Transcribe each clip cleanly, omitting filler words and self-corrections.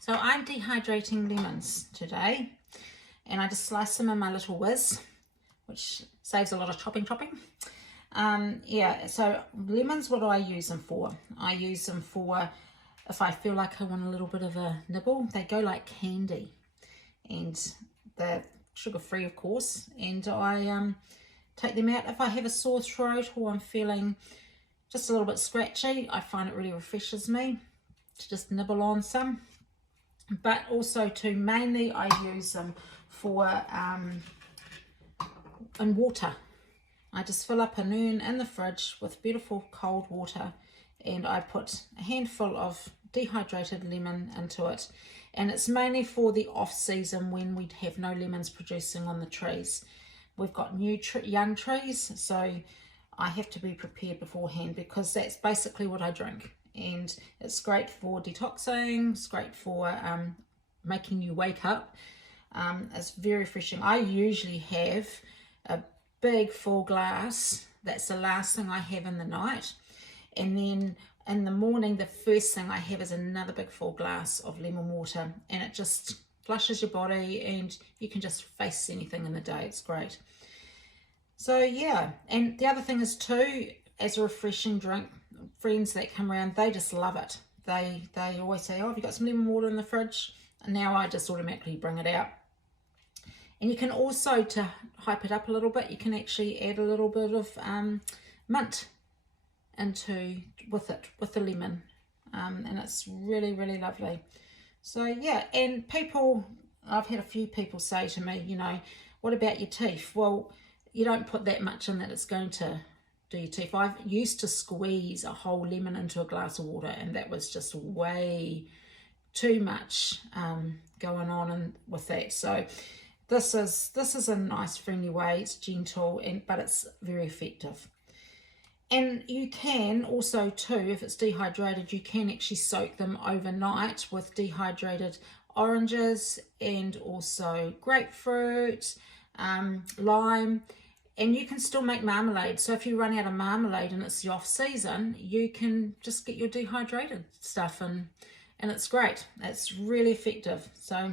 So I'm dehydrating lemons today, and I just slice them in my little whiz, which saves a lot of chopping. Yeah, so lemons, what do I use them for? I use them for if I feel like I want a little bit of a nibble. They go like candy, and they're sugar-free, of course, and I take them out if I have a sore throat or I'm feeling just a little bit scratchy. I find it really refreshes me to just nibble on some. But also too, mainly I use them for in water. I just fill up an urn in the fridge with beautiful cold water, and I put a handful of dehydrated lemon into it, and it's mainly for the off season when we have no lemons producing on the trees. We've got new young trees, so I have to be prepared beforehand, because that's basically what I drink. And it's great for detoxing, it's great for making you wake up. It's very refreshing. I usually have a big full glass. That's the last thing I have in the night, and then in the morning the first thing I have is another big full glass of lemon water, and it just flushes your body and you can just face anything in the day. It's great. So yeah, and the other thing is too, as a refreshing drink, friends that come around, they just love it. They always say, oh, have you got some lemon water in the fridge? And now I just automatically bring it out. And you can also, to hype it up a little bit, you can actually add a little bit of mint with the lemon, and it's really, really lovely. So yeah, and I've had a few people say to me, you know, what about your teeth? Well, you don't put that much in that it's going to do your teeth. I used to squeeze a whole lemon into a glass of water, and that was just way too much going on with that. So this is a nice friendly way. It's gentle, but it's very effective. And you can also too, if it's dehydrated, you can actually soak them overnight with dehydrated oranges and also grapefruit, lime, and you can still make marmalade. So if you run out of marmalade and it's the off season, you can just get your dehydrated stuff, and it's great. It's really effective. So,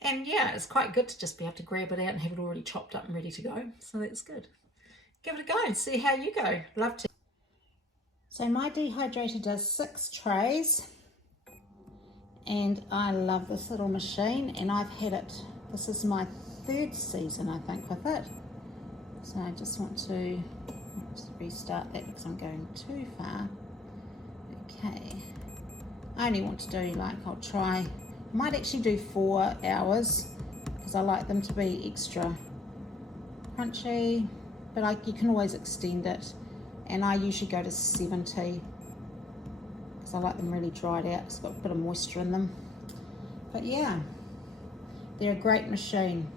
and yeah, it's quite good to just be able to grab it out and have it already chopped up and ready to go. So that's good. Give it a go and see how you go. Love to. So my dehydrator does 6 trays, and I love this little machine, and I've had it, this is my 3rd season I think with it. So I just want to restart that because I'm going too far. Okay, I only want to do I might actually do 4 hours because I like them to be extra crunchy, but you can always extend it, and I usually go to 70 because I like them really dried out. It's got a bit of moisture in them. But yeah, they're a great machine.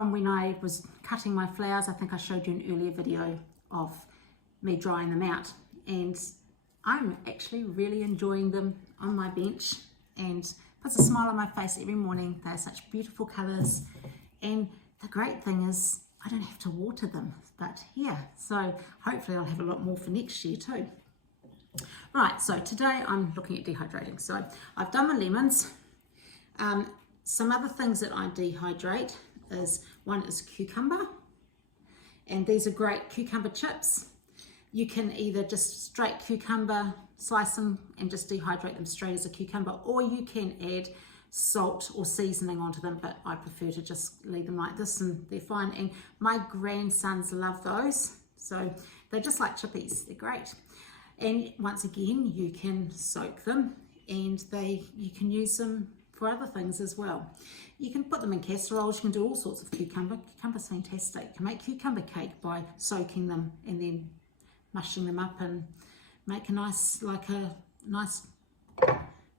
When I was cutting my flowers, I think I showed you an earlier video of me drying them out, and I'm actually really enjoying them on my bench, and puts a smile on my face every morning. They're such beautiful colors, and the great thing is I don't have to water them. But yeah, so hopefully I'll have a lot more for next year too. Right, so today I'm looking at dehydrating. So I've done my lemons. Some other things that I dehydrate is, one is cucumber, and these are great cucumber chips. You can either just straight cucumber, slice them and just dehydrate them straight as a cucumber, or you can add salt or seasoning onto them, but I prefer to just leave them like this and they're fine. And my grandsons love those, so they're just like chippies. They're great. And once again, you can soak them, and you can use them for other things as well. You can put them in casseroles. You can do all sorts of cucumber. Cucumber's fantastic. You can make cucumber cake by soaking them and then mushing them up and make a nice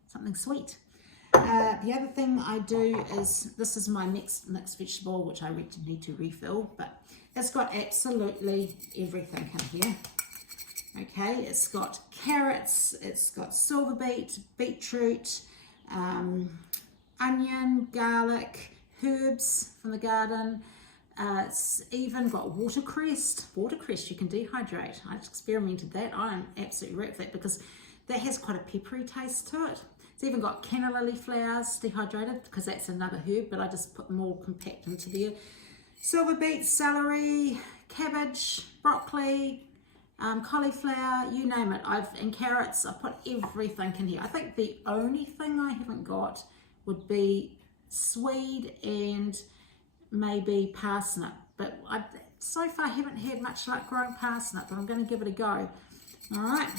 something sweet. The other thing I do is, this is my next vegetable, which I need to refill, but it's got absolutely everything in here. Okay, it's got carrots, it's got silver beetroot, onion, garlic, herbs from the garden. It's even got watercress. Watercress you can dehydrate. I experimented that. I am absolutely wrecked with that because that has quite a peppery taste to it. It's even got canna lily flowers dehydrated, because that's another herb, but I just put them all compact into there. Silver beets, celery, cabbage, broccoli, cauliflower, you name it. And carrots. I put everything in here. I think the only thing I haven't got would be swede and maybe parsnip, but I so far haven't had much luck growing parsnip, but I'm going to give it a go. All right,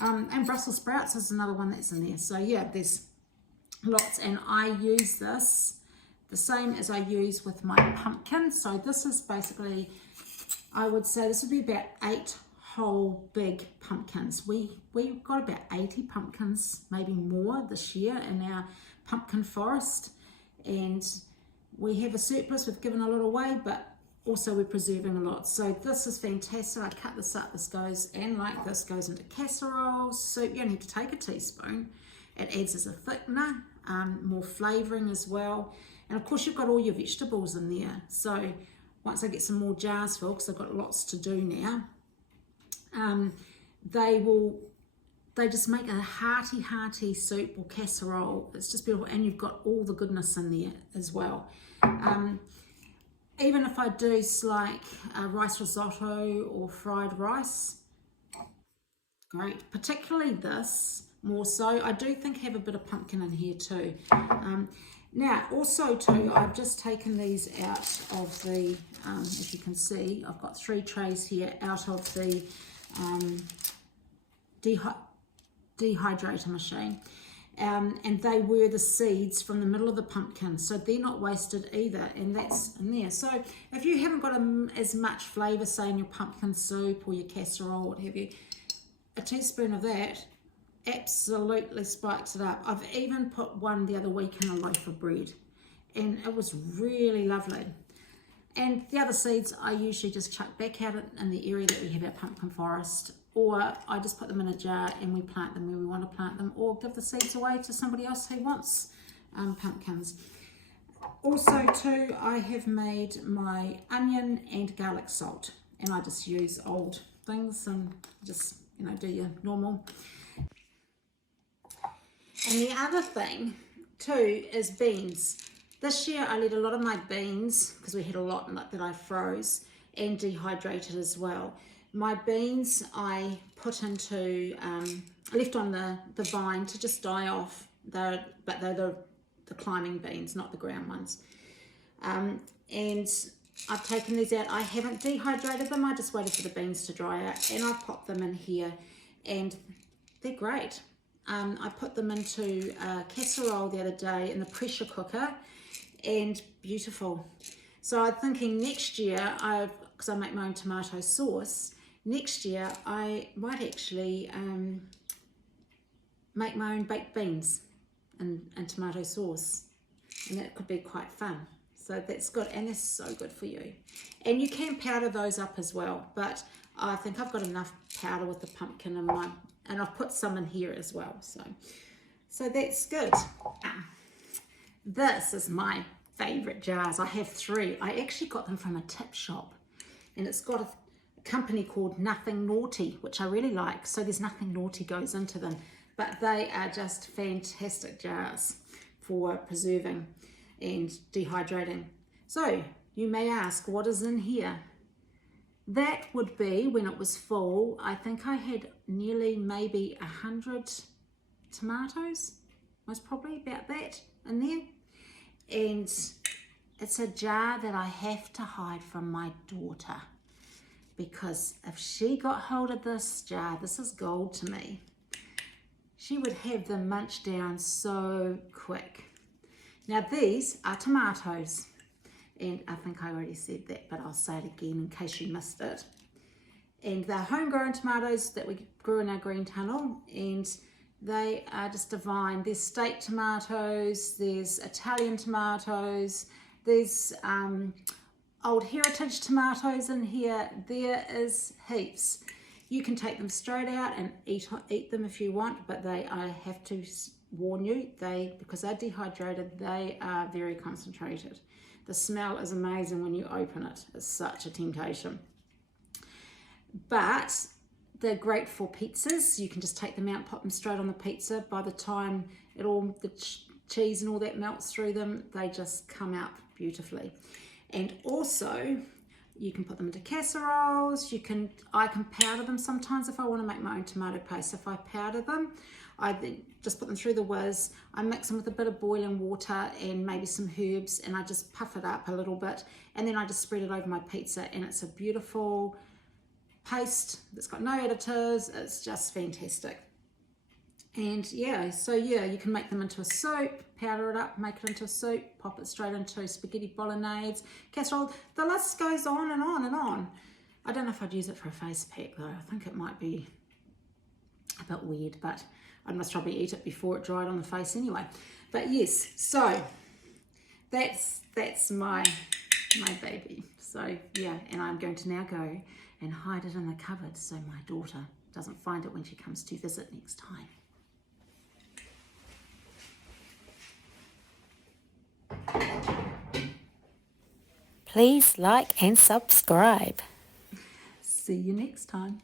and Brussels sprouts is another one that's in there. So yeah, there's lots, and I use this the same as I use with my pumpkin. So this is basically, I would say this would be about 8 whole big pumpkins. We've got about 80 pumpkins, maybe more this year in our pumpkin forest, and we have a surplus. We've given a lot away, but also we're preserving a lot. So this is fantastic. I cut this up. This goes, and like this, goes into casseroles, soup. You only have to take a teaspoon. It adds as a thickener, more flavouring as well. And of course you've got all your vegetables in there. So once I get some more jars full, because I've got lots to do now, they just make a hearty soup or casserole. It's just beautiful, and you've got all the goodness in there as well. Even if I do like rice risotto or fried rice, great. Particularly this, more so. I do think have a bit of pumpkin in here too. Now, also too, I've just taken these out of the, as you can see, I've got 3 trays here out of the dehydrator machine. And they were the seeds from the middle of the pumpkin, so they're not wasted either, and that's in there. So if you haven't got as much flavour, say in your pumpkin soup or your casserole, what have you, a teaspoon of that absolutely spikes it up. I've even put one the other week in a loaf of bread, and it was really lovely. And the other seeds I usually just chuck back out in the area that we have our pumpkin forest, or I just put them in a jar and we plant them where we want to plant them, or give the seeds away to somebody else who wants pumpkins. Also too, I have made my onion and garlic salt, and I just use old things and just, you know, do your normal. And the other thing too is beans. This year I let a lot of my beans, because we had a lot that I froze and dehydrated as well. My beans I put into, left on the vine to just die off, but they're the climbing beans, not the ground ones. And I've taken these out. I haven't dehydrated them, I just waited for the beans to dry out, and I popped them in here, and they're great. I put them into a casserole the other day in the pressure cooker, and beautiful. So I'm thinking next year, because I make my own tomato sauce, next year I might actually make my own baked beans and tomato sauce, and that could be quite fun. So that's good, and that's so good for you. And you can powder those up as well, but I think I've got enough powder with the pumpkin in mine, and I've put some in here as well. So that's good. This is my favorite jars. I have 3. I actually got them from a tip shop, and it's got a company called Nothing Naughty, which I really like. So there's nothing naughty goes into them, but they are just fantastic jars for preserving and dehydrating. So you may ask, what is in here? That would be, when it was full, I think I had nearly maybe 100 tomatoes, most probably about that in there. And it's a jar that I have to hide from my daughter, because if she got hold of this jar, this is gold to me, she would have them munched down so quick. Now these are tomatoes, and I think I already said that, but I'll say it again in case you missed it. And they're homegrown tomatoes that we grew in our green tunnel, and they are just divine. There's state tomatoes, there's Italian tomatoes, there's old heritage tomatoes in here. There is heaps. You can take them straight out and eat them if you want, but I have to warn you, because they're dehydrated, they are very concentrated. The smell is amazing when you open it. It's such a temptation. But they're great for pizzas. You can just take them out, pop them straight on the pizza. By the time the cheese and all that melts through them, they just come out beautifully. And also, you can put them into casseroles. I can powder them sometimes if I want to make my own tomato paste. If I powder them, I then just put them through the whiz. I mix them with a bit of boiling water and maybe some herbs, and I just puff it up a little bit, and then I just spread it over my pizza, and it's a beautiful paste that's got no additives. It's just fantastic. And yeah, so yeah, you can make them into a soup, powder it up, make it into a soup, pop it straight into spaghetti bolognese, casserole. The list goes on and on and on. I don't know if I'd use it for a face pack though. I think it might be a bit weird, but I must probably eat it before it dried on the face anyway. But yes, so that's my baby. So yeah, and I'm going to now go and hide it in the cupboard so my daughter doesn't find it when she comes to visit next time. Please like and subscribe. See you next time.